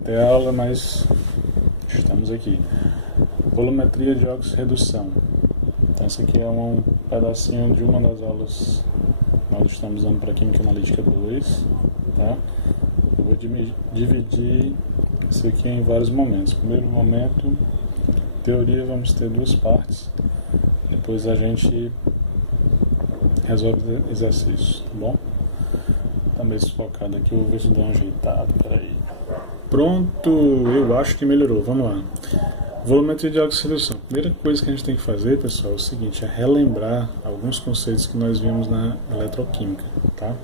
Ter aula, mas estamos aqui. Volumetria de oxirredução. Então esse aqui é um pedacinho de uma das aulas que nós estamos dando para Química Analítica 2, tá? Eu vou dividir isso aqui em vários momentos. Primeiro momento, teoria, vamos ter duas partes. Depois a gente resolve exercícios, tá bom? Tá meio desfocado aqui, eu vou ver se dou um ajeitado, peraí. Pronto, eu acho que melhorou, vamos lá. Volumetria de oxirredução. Primeira coisa que a gente tem que fazer, pessoal, é o seguinte, é relembrar alguns conceitos que nós vimos na eletroquímica, tá?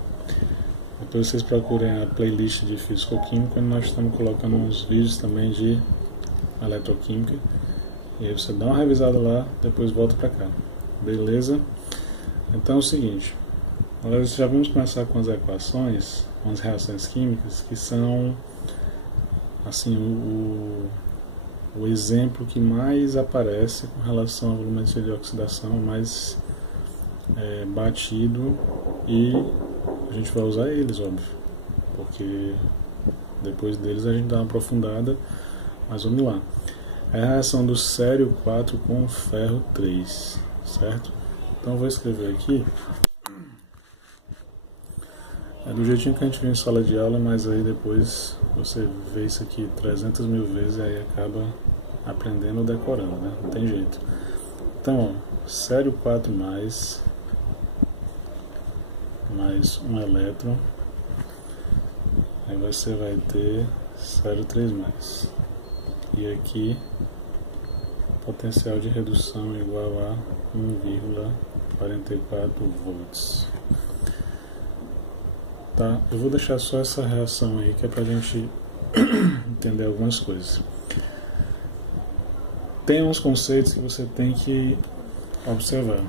Depois vocês procurem a playlist de físico-química, nós estamos colocando uns vídeos também de eletroquímica. E aí você dá uma revisada lá, depois volta pra cá. Beleza? Então é o seguinte, nós já vamos começar com as equações, com as reações químicas, que são assim, o exemplo que mais aparece com relação à volumetria de oxidação, mais batido, e a gente vai usar eles, óbvio, porque depois deles a gente dá uma aprofundada, mas vamos lá. É a reação do sério 4 com o ferro 3, certo? Então eu vou escrever aqui. É do jeitinho que a gente vê em sala de aula, mas aí depois você vê isso aqui 300 mil vezes e aí acaba aprendendo ou decorando, né? Não tem jeito. Então, ó, sério 4 mais um elétron, aí você vai ter sério 3 mais. E aqui, potencial de redução igual a 1,44 volts. Tá, eu vou deixar só essa reação aí, que é pra gente entender algumas coisas. Tem uns conceitos que você tem que observar.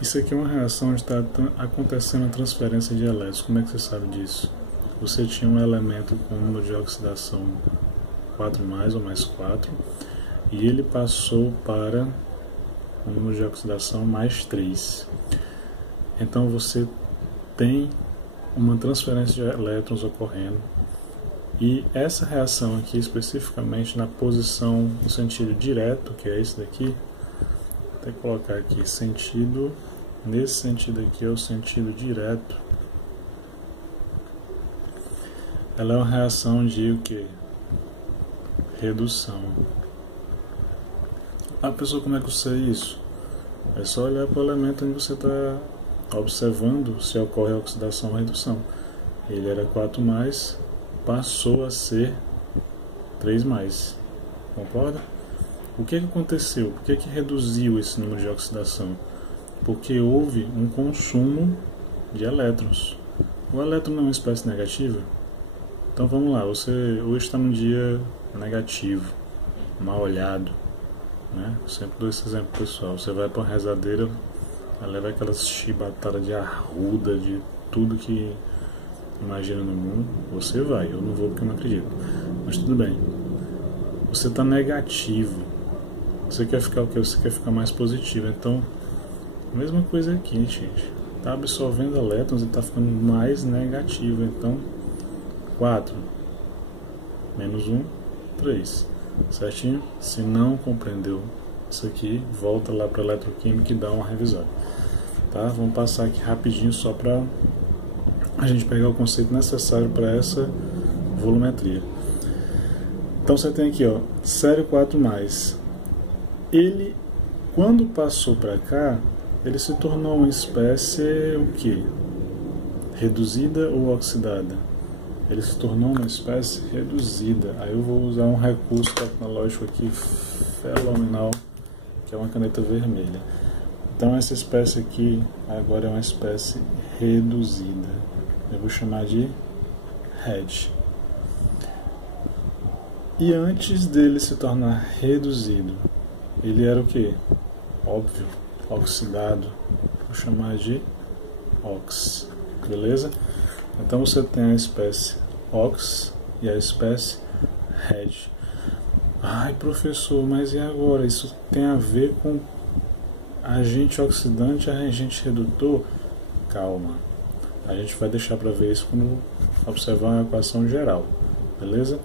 Isso aqui é uma reação onde está acontecendo a transferência de elétrons. Como é que você sabe disso? Você tinha um elemento com número de oxidação 4 mais ou mais 4, e ele passou para um número de oxidação mais 3. Então você tem uma transferência de elétrons ocorrendo, e essa reação aqui especificamente na posição no sentido direto, que é esse daqui, vou até colocar aqui sentido, nesse sentido aqui é o sentido direto, ela é uma reação de o que? Redução. A pessoa, como é que eu sei isso? É só olhar para o elemento onde você está observando se ocorre a oxidação ou redução. Ele era 4 mais, passou a ser 3 mais. Concorda? O que aconteceu? Por que reduziu esse número de oxidação? Porque houve um consumo de elétrons. O elétron não é uma espécie negativa? Então vamos lá, você hoje está num dia negativo, mal olhado, né? Eu sempre dou esse exemplo pessoal. Você vai para uma rezadeira, leva aquelas chibatadas de arruda, de tudo que imagina no mundo, você vai. Eu não vou porque eu não acredito, mas tudo bem. Você está negativo, você quer ficar o quê? Você quer ficar mais positivo. Então, a mesma coisa aqui, gente. Está absorvendo elétrons e está ficando mais negativo. Então, 4 menos 1, 3. Certinho? Se não compreendeu isso aqui, volta lá para a eletroquímica e dá uma revisada. Tá? Vamos passar aqui rapidinho só para a gente pegar o conceito necessário para essa volumetria. Então você tem aqui, ó, sério 4 mais. Ele, quando passou para cá, ele se tornou uma espécie o quê? Reduzida ou oxidada? Ele se tornou uma espécie reduzida. Aí eu vou usar um recurso tecnológico aqui fenomenal, que é uma caneta vermelha. Então essa espécie aqui agora é uma espécie reduzida. Eu vou chamar de RED. E antes dele se tornar reduzido, ele era o que? Óbvio, oxidado. Vou chamar de OX. Beleza? Então você tem a espécie OX e a espécie RED. Ai, professor, mas e agora? Isso tem a ver com agente oxidante e agente redutor? Calma. A gente vai deixar para ver isso quando observar uma equação geral. Beleza?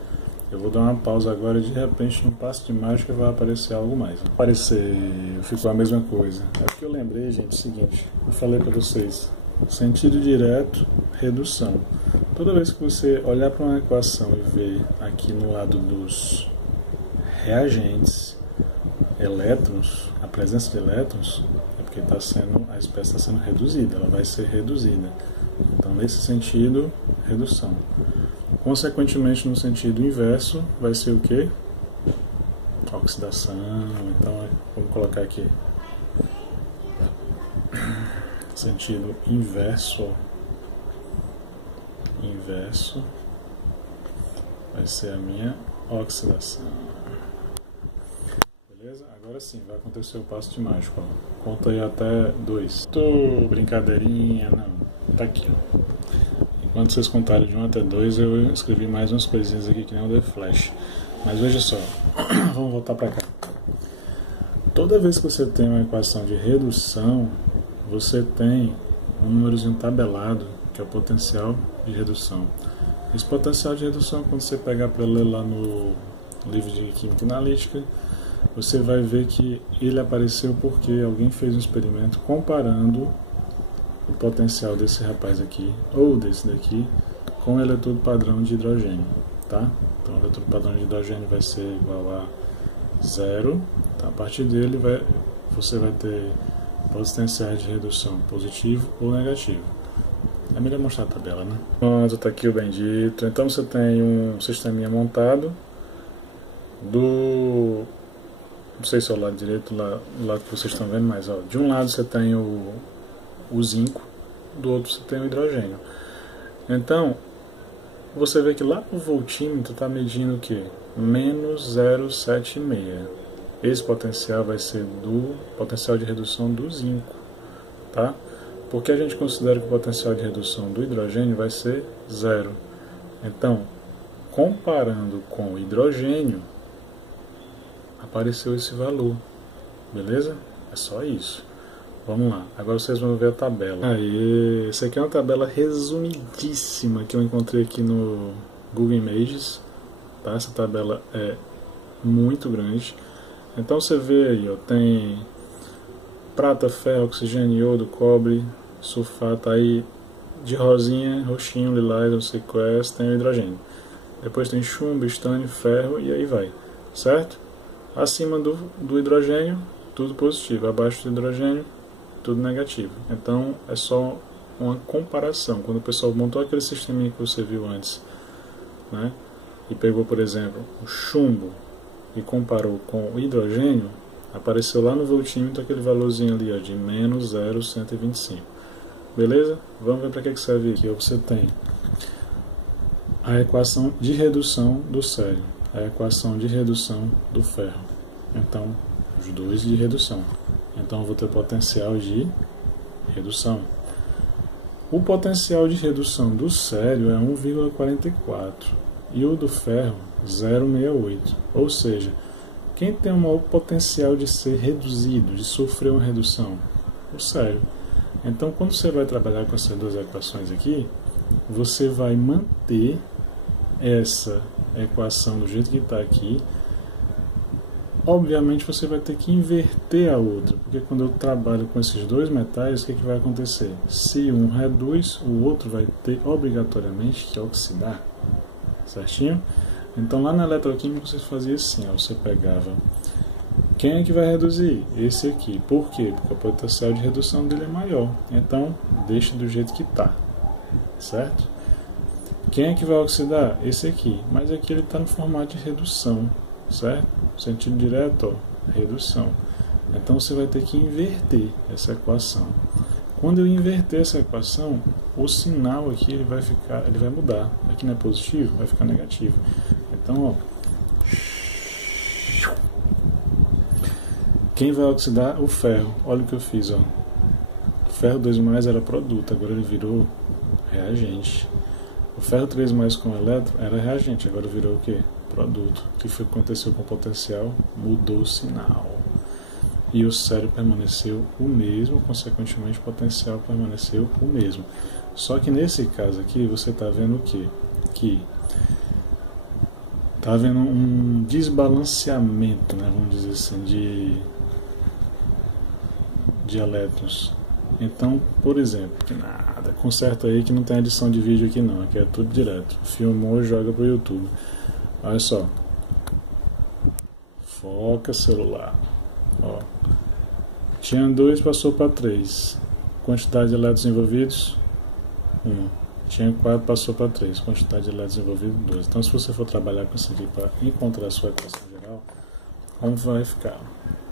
Eu vou dar uma pausa agora e de repente, num passo de mágica, vai aparecer algo mais. Aparecer, ficou a mesma coisa. É porque eu lembrei, gente, o seguinte. Eu falei para vocês, sentido direto, redução. Toda vez que você olhar para uma equação e ver aqui no lado dos reagentes, elétrons, a presença de elétrons, é porque a espécie está sendo reduzida, ela vai ser reduzida. Então, nesse sentido, redução. Consequentemente, no sentido inverso, vai ser o quê? Oxidação. Então, vamos colocar aqui. Sentido inverso. Inverso vai ser a minha oxidação. Beleza? Agora sim, vai acontecer o passo de mágico. Ó. Conta aí até 2. Tô brincadeirinha, não. Tá aqui, ó. Enquanto vocês contarem de 1 até 2, eu escrevi mais umas coisinhas aqui que nem o The Flash. Mas veja só, vamos voltar para cá. Toda vez que você tem uma equação de redução, você tem um númerozinho tabelado, que é o potencial de redução. Esse potencial de redução, quando você pegar para ler lá no livro de Química Analítica, você vai ver que ele apareceu porque alguém fez um experimento comparando o potencial desse rapaz aqui, ou desse daqui, com o eletrodo padrão de hidrogênio, tá? Então o eletrodo padrão de hidrogênio vai ser igual a 0, tá? A partir dele você vai ter potenciais de redução positivo ou negativo. É melhor mostrar a tabela, né? Pronto, tá aqui o bendito. Então você tem um sisteminha montado do... Não sei se é o lado direito, o lado que vocês estão vendo, mas ó, de um lado você tem o zinco, do outro você tem o hidrogênio. Então, você vê que lá o voltímetro está medindo o quê? Menos 0,76. Esse potencial vai ser do potencial de redução do zinco, tá? Porque a gente considera que o potencial de redução do hidrogênio vai ser 0. Então, comparando com o hidrogênio, apareceu esse valor, beleza? É só isso. Vamos lá, agora vocês vão ver a tabela. Aí, essa aqui é uma tabela resumidíssima que eu encontrei aqui no Google Images, tá? Essa tabela é muito grande. Então você vê aí, ó, tem prata, ferro, oxigênio, iodo, cobre, sulfato, aí de rosinha, roxinho, lilás, não sei qual é, tem o hidrogênio. Depois tem chumbo, estânio, ferro e aí vai, certo? Acima do hidrogênio, tudo positivo. Abaixo do hidrogênio, tudo negativo. Então é só uma comparação. Quando o pessoal montou aquele sisteminha que você viu antes, né, e pegou, por exemplo, o chumbo e comparou com o hidrogênio, apareceu lá no voltímetro aquele valorzinho ali, ó, de menos 0,125. Beleza? Vamos ver para que serve aqui. Você tem a equação de redução do sério, a equação de redução do ferro. Então, os dois de redução. Então, eu vou ter potencial de redução. O potencial de redução do sério é 1,44 e o do ferro 0,68. Ou seja, quem tem o maior potencial de ser reduzido, de sofrer uma redução? O sério. Então, quando você vai trabalhar com essas duas equações aqui, você vai manter essa equação do jeito que está aqui. Obviamente você vai ter que inverter a outra, porque quando eu trabalho com esses dois metais, o que vai acontecer? Se um reduz, o outro vai ter obrigatoriamente que oxidar, certinho? Então lá na eletroquímica você fazia assim, ó, você pegava, quem é que vai reduzir? Esse aqui. Por quê? Porque o potencial de redução dele é maior, então deixa do jeito que está, certo? Quem é que vai oxidar? Esse aqui, mas aqui ele está no formato de redução, certo? Sentido direto, ó, redução. Então você vai ter que inverter essa equação. Quando eu inverter essa equação, o sinal aqui ele vai mudar. Aqui não é positivo, vai ficar negativo. Então, ó, quem vai oxidar? O ferro. Olha o que eu fiz, ó. O ferro 2+ era produto, agora ele virou reagente. O ferro 3+ com elétron era reagente, agora virou o quê? Produto. O que foi que aconteceu com o potencial? Mudou o sinal. E o sério permaneceu o mesmo, consequentemente o potencial permaneceu o mesmo. Só que nesse caso aqui você está vendo o quê? Que Está havendo um desbalanceamento, né, vamos dizer assim, de elétrons. Então, por exemplo, conserta aí que não tem edição de vídeo aqui não, aqui é tudo direto. Filmou e joga pro YouTube. Olha só. Foca celular. Ó. Tinha 2, passou para 3. Quantidade de elétrons envolvidos? 1. Tinha 4, passou para 3. Quantidade de elétrons envolvidos? 2. Então, se você for trabalhar com isso aqui para encontrar a sua equação geral, como vai ficar?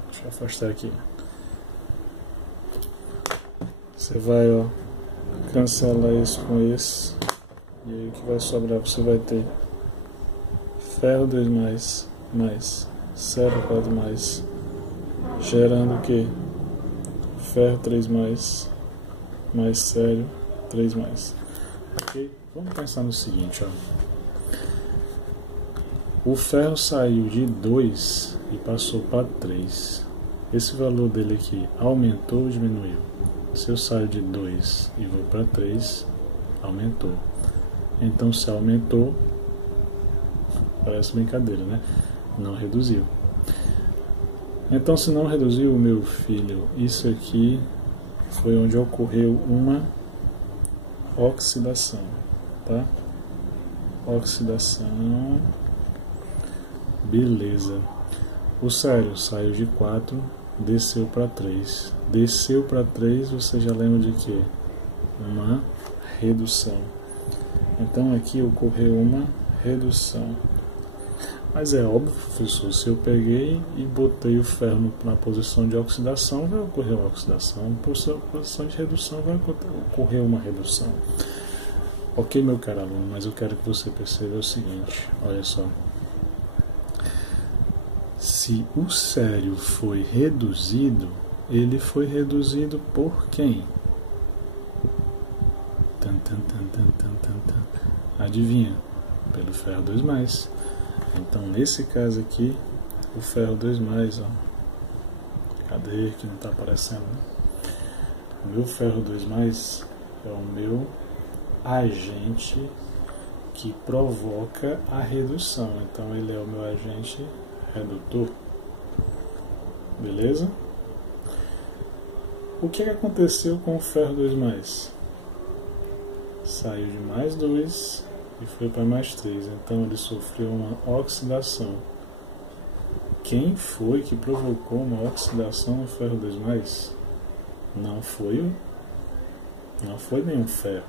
Deixa eu afastar aqui. Você vai, ó, cancelar isso com esse. E aí o que vai sobrar? Você vai ter ferro 2 mais sério 4 mais, gerando o que? Ferro 3 mais sério 3 mais. Ok? Vamos pensar no seguinte, ó. O ferro saiu de 2 e passou para 3. Esse valor dele aqui aumentou ou diminuiu? Se eu saio de 2 e vou para 3, aumentou. Então, se aumentou, parece brincadeira, né? Não reduziu. Então, se não reduziu, meu filho, isso aqui foi onde ocorreu uma oxidação, tá? Oxidação. Beleza. O sério saiu de 4, desceu para 3. Desceu para 3, você já lembra de quê? Uma redução. Então aqui ocorreu uma redução. Mas é óbvio, professor, se eu peguei e botei o ferro na posição de oxidação, vai ocorrer uma oxidação. Na posição de redução, vai ocorrer uma redução. Ok, meu caro aluno, mas eu quero que você perceba o seguinte, olha só. Se o sério foi reduzido, ele foi reduzido por quem? Adivinha? Pelo ferro 2+. Então, nesse caso aqui, o ferro 2+, ó. Cadê que não está aparecendo, né? O meu ferro 2+, é o meu agente que provoca a redução. Então, ele é o meu agente redutor. Beleza? O que aconteceu com o ferro 2+? Saiu de +2 e foi para +3. Então ele sofreu uma oxidação. Quem foi que provocou uma oxidação no ferro 2+? Não foi nenhum ferro.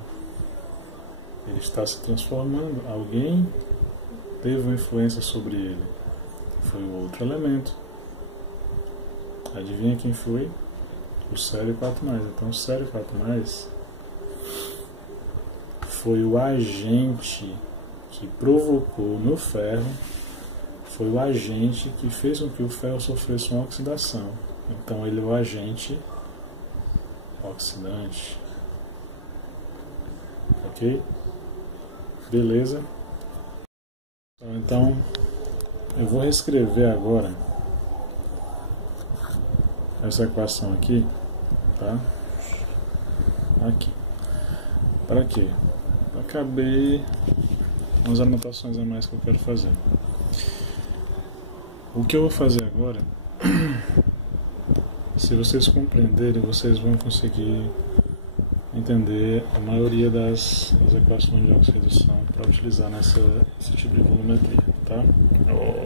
Ele está se transformando. Alguém teve uma influência sobre ele. Foi o outro elemento. Adivinha quem foi? O sério 4+. Então o sério 4+ foi o agente que provocou no ferro, foi o agente que fez com que o ferro sofresse uma oxidação. Então ele é o agente oxidante. Ok? Beleza? Então eu vou reescrever agora essa equação aqui, tá? Aqui. Para quê? Para caber umas anotações a mais que eu quero fazer. O que eu vou fazer agora, se vocês compreenderem, vocês vão conseguir entender a maioria das equações de oxirredução para utilizar nesse tipo de volumetria, tá?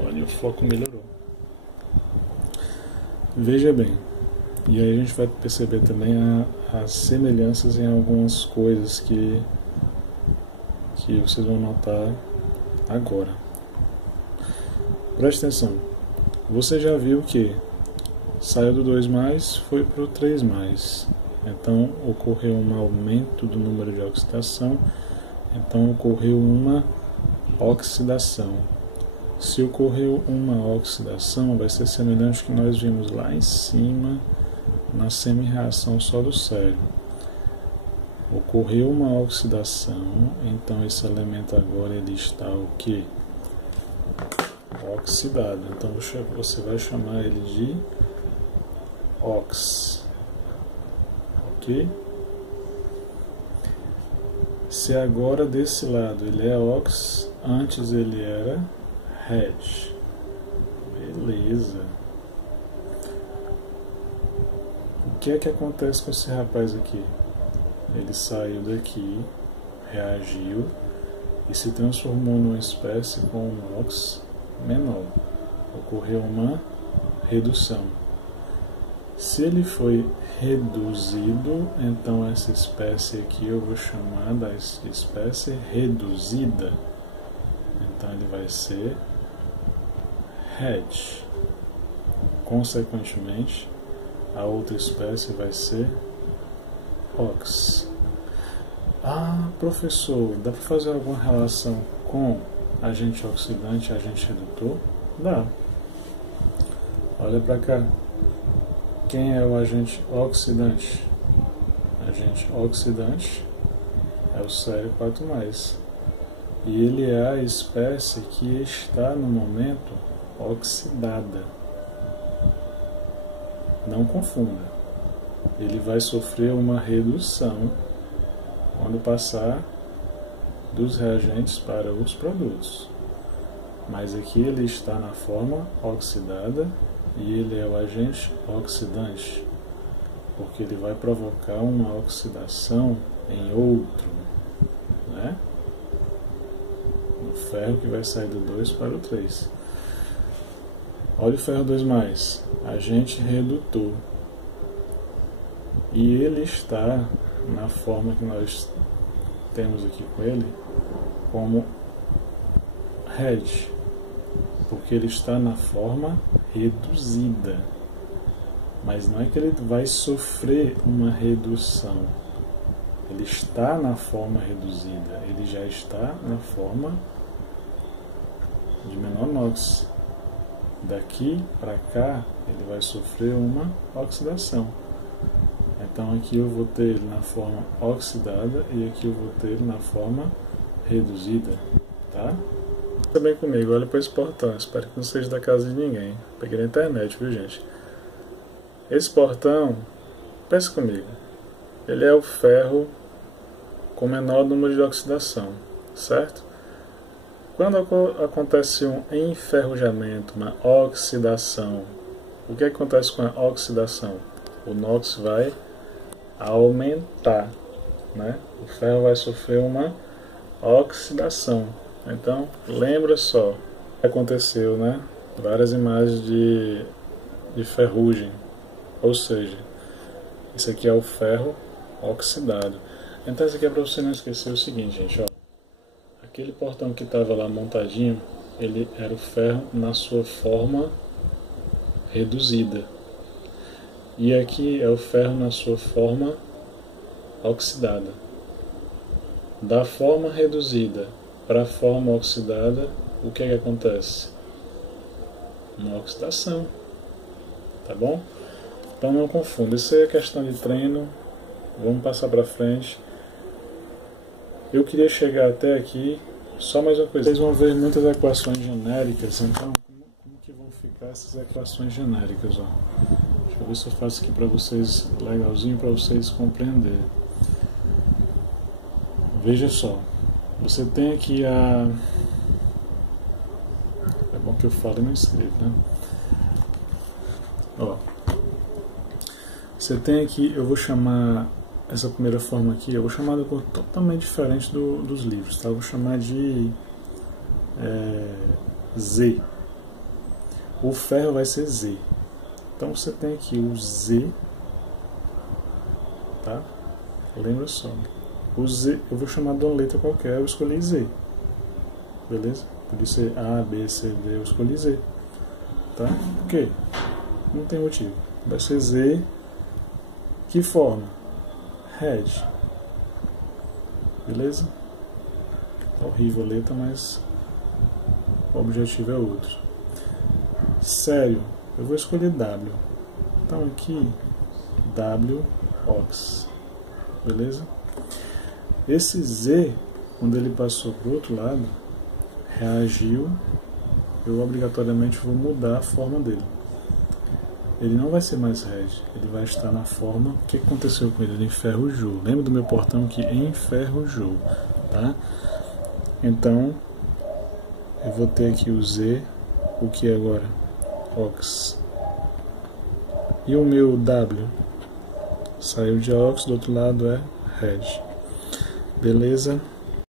Olha, o foco melhorou. Veja bem, e aí a gente vai perceber também as semelhanças em algumas coisas que vocês vão notar agora. Preste atenção. Você já viu que saiu do 2+, foi para o 3+. Então ocorreu um aumento do número de oxidação. Então ocorreu uma oxidação. Se ocorreu uma oxidação, vai ser semelhante ao que nós vimos lá em cima na semi-reação só do sério. Ocorreu uma oxidação, então esse elemento agora ele está o quê? Oxidado. Então você vai chamar ele de ox. Ok? Se agora desse lado ele é ox, antes ele era Reg. Beleza. O que é que acontece com esse rapaz aqui? Ele saiu daqui, reagiu e se transformou numa espécie com um NOx menor. Ocorreu uma redução. Se ele foi reduzido, então essa espécie aqui eu vou chamar da espécie reduzida. Então ele vai ser Reg. Consequentemente, a outra espécie vai ser Ox. Ah, professor, dá para fazer alguma relação com agente oxidante e agente redutor? Dá. Olha para cá. Quem é o agente oxidante? Agente oxidante é o sério 4+. E ele é a espécie que está no momento oxidada. Não confunda. Ele vai sofrer uma redução quando passar dos reagentes para os produtos. Mas aqui ele está na forma oxidada e ele é o agente oxidante, porque ele vai provocar uma oxidação em outro, né? No ferro que vai sair do 2 para o 3. Olha o ferro 2+, agente redutor. E ele está na forma que nós temos aqui com ele, como Reg, porque ele está na forma reduzida. Mas não é que ele vai sofrer uma redução. Ele está na forma reduzida, ele já está na forma de menor NOx. Daqui para cá, ele vai sofrer uma oxidação. Então aqui eu vou ter ele na forma oxidada e aqui eu vou ter ele na forma reduzida, tá? Também comigo, olha para esse portão, espero que não seja da casa de ninguém. Peguei na internet, viu, gente? Esse portão, pensa comigo, ele é o ferro com menor número de oxidação, certo? Quando acontece um enferrujamento, uma oxidação, o que acontece com a oxidação? O NOx vai aumentar, né? O ferro vai sofrer uma oxidação. Então, lembra só, aconteceu, né? Várias imagens de ferrugem, ou seja, isso aqui é o ferro oxidado. Então, isso aqui é para você não esquecer o seguinte, gente, ó. Aquele portão que estava lá montadinho, ele era o ferro na sua forma reduzida. E aqui é o ferro na sua forma oxidada. Da forma reduzida para a forma oxidada, o que é que acontece? Uma oxidação. Tá bom? Então não confunda. Isso aí é questão de treino. Vamos passar para frente. Eu queria chegar até aqui. Só mais uma coisa. Vocês vão ver muitas equações genéricas. Então, como que vão ficar essas equações genéricas? Ó? Deixa eu ver se eu faço aqui para vocês legalzinho, para vocês compreenderem. Veja só. Você tem aqui a... É bom que eu falo e não escrevo, né? Ó. Você tem aqui, eu vou chamar essa primeira forma aqui, eu vou chamar de cor totalmente diferente dos livros, tá? Eu vou chamar de Z. O ferro vai ser Z. Então você tem aqui o Z, tá? Lembra só. O Z, eu vou chamar de uma letra qualquer, eu escolhi Z. Beleza? Podia ser A, B, C, D, eu escolhi Z. Tá? Por quê? Não tem motivo. Vai ser Z. Que forma? Reg. Beleza? Tá horrível a letra, mas o objetivo é outro. Sério, eu vou escolher W. Então aqui, W, Ox. Beleza? Esse Z, quando ele passou para o outro lado, reagiu, eu obrigatoriamente vou mudar a forma dele. Ele não vai ser mais Reg, ele vai estar na forma... O que aconteceu com ele? Ele enferrujou. Lembra do meu portão que enferrujou, tá? Então, Eu vou ter aqui o Z, o que agora? Ox. E o meu W? Saiu de Ox, do outro lado é Red. Beleza?